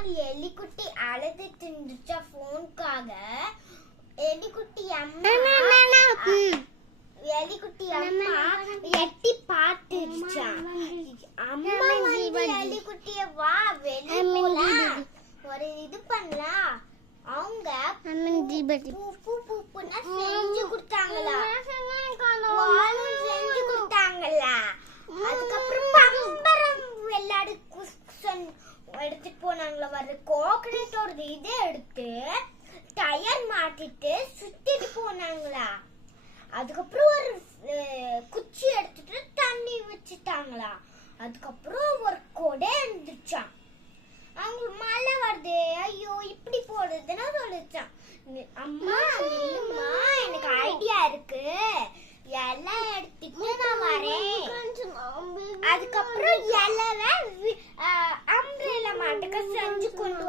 நாள் எலிக்குட்டி அழுதுட்டு இருந்துச்சா போனுக்காக. எலிக்குட்டி அம்மா எட்டி பார்த்துச்சா. அம்மா வந்து எலிக்குட்டிய வா வெளிய போலாம் ஒரு இது பண்ணலாம். அவங்க பூப்புன்னா செஞ்சு கொடுத்தாங்களா, செஞ்சு கொடுத்தாங்களா. அதுக்கப்புறம் பம்பரம் விளையாடு எடுத்துட்டு போனாங்களா. வர கோகனட்டோட இதை எடுத்து டயர் மாட்டிட்டு சுத்திட்டு போனாங்களா. அதுக்கப்புறம் ஒரு குச்சி எடுத்துட்டு தண்ணி வச்சுட்டாங்களா. அதுக்கப்புறம் ஒரு கொடை இருந்துச்சான். அவங்க மழை வருது ஐயோ இப்படி போடுறதுன்னா சொல்லிச்சான். அம்மா நில்லுமா, எனக்கு ஐடியா இருக்கு, எல்லாம் எடுத்துட்டு நான் வரேன். அதுக்கப்புறம் எல்லாம் அம்ப்ரெல்லா மாட்டுக்க செஞ்சு கொண்டு